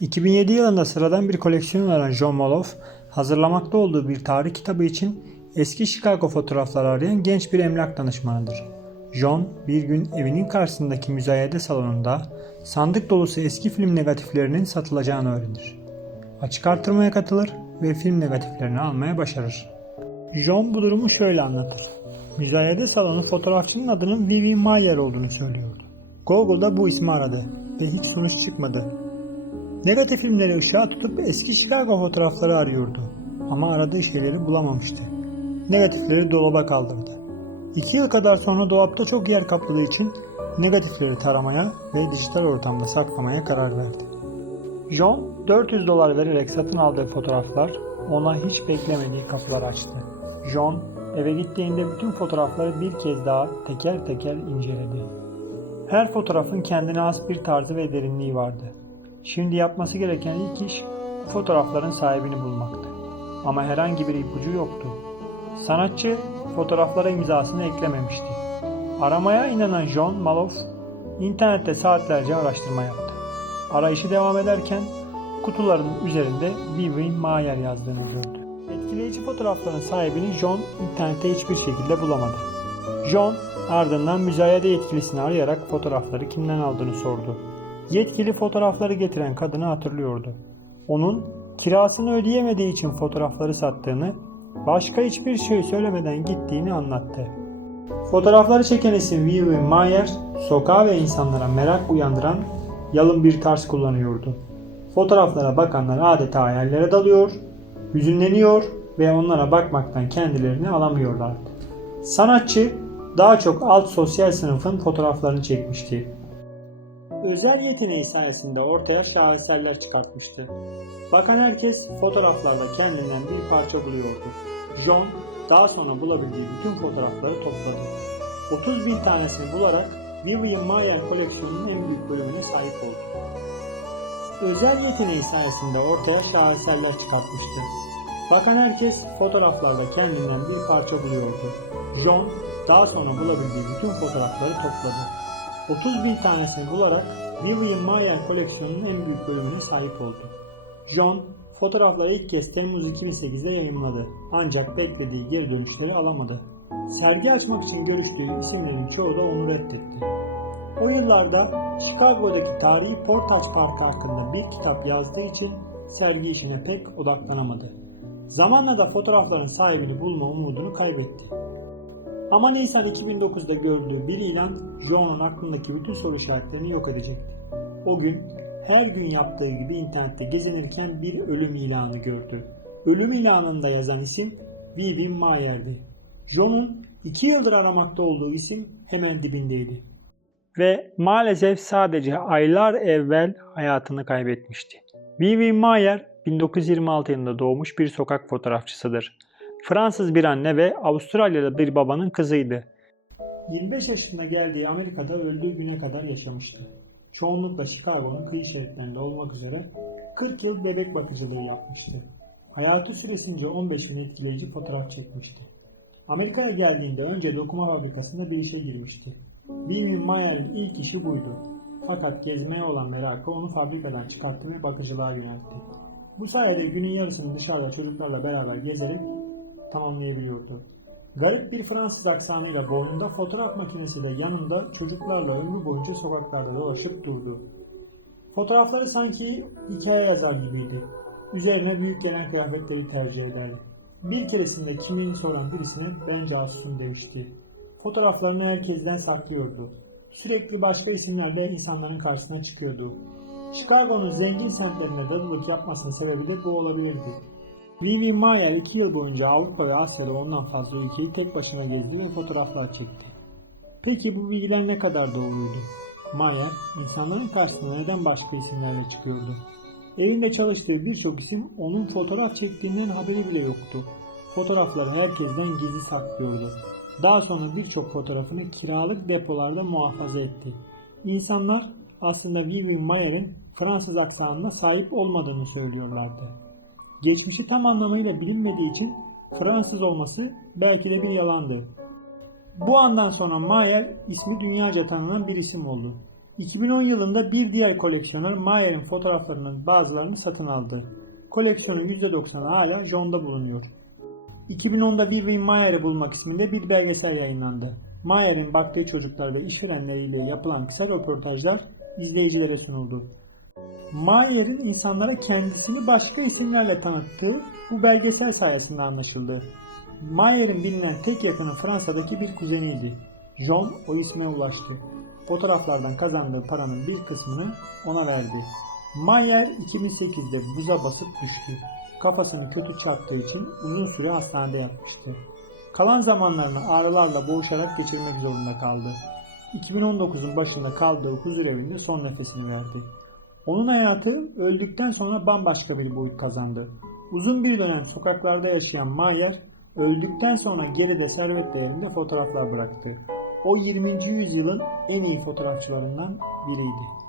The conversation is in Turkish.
2007 yılında sıradan bir koleksiyon olan John Moloff, hazırlamakta olduğu bir tarih kitabı için eski Chicago fotoğrafları arayan genç bir emlak danışmanıdır. John bir gün evinin karşısındaki müzayede salonunda sandık dolusu eski film negatiflerinin satılacağını öğrenir. Açık artırmaya katılır ve film negatiflerini almaya başarır. John bu durumu şöyle anlatır. Müzayede salonu fotoğrafçının adının Vivi Mayer olduğunu söylüyordu. Google'da bu ismi aradı ve hiç sonuç çıkmadı. Negatif filmleri ışığa tutup eski Chicago fotoğrafları arıyordu. Ama aradığı şeyleri bulamamıştı. Negatifleri dolaba kaldırdı. İki yıl kadar sonra dolapta çok yer kapladığı için negatifleri taramaya ve dijital ortamda saklamaya karar verdi. John 400 dolar vererek satın aldığı fotoğraflar ona hiç beklemediği kapılar açtı. John eve gittiğinde bütün fotoğrafları bir kez daha teker teker inceledi. Her fotoğrafın kendine has bir tarzı ve derinliği vardı. Şimdi yapması gereken ilk iş bu fotoğrafların sahibini bulmaktı. Ama herhangi bir ipucu yoktu. Sanatçı fotoğraflara imzasını eklememişti. Aramaya inanan John Maloff internette saatlerce araştırma yaptı. Arayışı devam ederken kutuların üzerinde Vivian Mayer yazdığını gördü. Etkileyici fotoğrafların sahibini John internette hiçbir şekilde bulamadı. John ardından müzayede yetkilisini arayarak fotoğrafları kimden aldığını sordu. Yetkili fotoğrafları getiren kadını hatırlıyordu. Onun kirasını ödeyemediği için fotoğrafları sattığını, başka hiçbir şey söylemeden gittiğini anlattı. Fotoğrafları çeken isim Vivian Mayer, sokağa ve insanlara merak uyandıran yalın bir tarz kullanıyordu. Fotoğraflara bakanlar adeta hayallere dalıyor, hüzünleniyor ve onlara bakmaktan kendilerini alamıyorlardı. Sanatçı daha çok alt sosyal sınıfın fotoğraflarını çekmişti. Özel yeteneği sayesinde ortaya şaheserler çıkartmıştı. Bakan herkes fotoğraflarda kendinden bir parça buluyordu. John daha sonra bulabildiği bütün fotoğrafları topladı. 30 bin tanesini bularak Vivian Mayer koleksiyonunun en büyük bölümüne sahip oldu. Özel yeteneği sayesinde ortaya şaheserler çıkartmıştı. Bakan herkes fotoğraflarda kendinden bir parça buluyordu. John daha sonra bulabildiği bütün fotoğrafları topladı. 30 bin tanesini bularak Vivian Mayer koleksiyonunun en büyük bölümüne sahip oldu. John fotoğrafları ilk kez Temmuz 2008'de yayınladı ancak beklediği geri dönüşleri alamadı. Sergi açmak için görüştüğü isimlerin çoğu da onu reddetti. O yıllarda Chicago'daki tarihi Portage Park hakkında bir kitap yazdığı için sergi işine pek odaklanamadı. Zamanla da fotoğrafların sahibini bulma umudunu kaybetti. Ama Nisan 2009'da gördüğü bir ilan John'un aklındaki bütün soru işaretlerini yok edecekti. O gün her gün yaptığı gibi internette gezinirken bir ölüm ilanı gördü. Ölüm ilanında yazan isim Vivian Mayer'di. John'un iki yıldır aramakta olduğu isim hemen dibindeydi. Ve maalesef sadece aylar evvel hayatını kaybetmişti. Vivian Mayer 1926 yılında doğmuş bir sokak fotoğrafçısıdır. Fransız bir anne ve Avustralyalı bir babanın kızıydı. 25 yaşında geldiği Amerika'da öldüğü güne kadar yaşamıştı. Çoğunlukla Chicago'nun kıyı şeritlerinde olmak üzere 40 yıl bebek bakıcılığı yapmıştı. Hayatı süresince 15 bin etkileyici fotoğraf çekmişti. Amerika'ya geldiğinde önce dokuma fabrikasında bir işe girmişti. William Mayer'in ilk işi buydu. Fakat gezmeye olan merakı onu fabrikadan çıkarttı ve bakıcılığa yöneltti. Bu sayede günün yarısını dışarıda çocuklarla beraber gezerek tamamlayabiliyordu. Garip bir Fransız aksanıyla boynunda fotoğraf makinesiyle yanında çocuklarla ömrü boyunca sokaklarda dolaşıp durdu. Fotoğrafları sanki hikaye yazar gibiydi. Üzerine büyük gelen kıyafetleri tercih ederdi. Bir keresinde kimliğini soran birisine ben casusun demişti. Fotoğraflarını herkesten saklıyordu. Sürekli başka isimlerle insanların karşısına çıkıyordu. Chicago'nun zengin semtlerinde dadılık yapmasının sebebi de bu olabilirdi. Vivi Mayer 2 yıl boyunca Avrupa ve Asya'da ondan fazla ülkeyi tek başına gezdi ve fotoğraflar çekti. Peki bu bilgiler ne kadar doğruydu? Mayer, insanların karşısına neden başka isimlerle çıkıyordu? Evinde çalıştığı birçok isim onun fotoğraf çektiğinden haberi bile yoktu. Fotoğrafları herkesten gizli saklıyordu. Daha sonra birçok fotoğrafını kiralık depolarda muhafaza etti. İnsanlar aslında Vivian Mayer'in Fransız aksanına sahip olmadığını söylüyorlardı. Geçmişi tam anlamıyla bilinmediği için Fransız olması belki de bir yalandı. Bu andan sonra Mayer ismi dünyaca tanınan bir isim oldu. 2010 yılında bir diğer koleksiyoner Mayer'in fotoğraflarının bazılarını satın aldı. Koleksiyonun %90'ı hala John'da bulunuyor. 2010'da Vivian Mayer'i bulmak isminde bir belgesel yayınlandı. Mayer'in baktığı çocuklar ve işverenleriyle yapılan kısa röportajlar izleyicilere sunuldu. Mayer'in insanlara kendisini başka isimlerle tanıttığı bu belgesel sayesinde anlaşıldı. Mayer'in bilinen tek yakını Fransa'daki bir kuzeniydi. John o isme ulaştı. Fotoğraflardan kazandığı paranın bir kısmını ona verdi. Mayer 2008'de buza basıp düştü. Kafasını kötü çarptığı için uzun süre hastanede yatmıştı. Kalan zamanlarını ağrılarla boğuşarak geçirmek zorunda kaldı. 2019'un başında kaldığı huzur evinde son nefesini verdi. Onun hayatı öldükten sonra bambaşka bir boyut kazandı. Uzun bir dönem sokaklarda yaşayan Mayer, öldükten sonra geride servet değerinde fotoğraflar bıraktı. O 20. yüzyılın en iyi fotoğrafçılarından biriydi.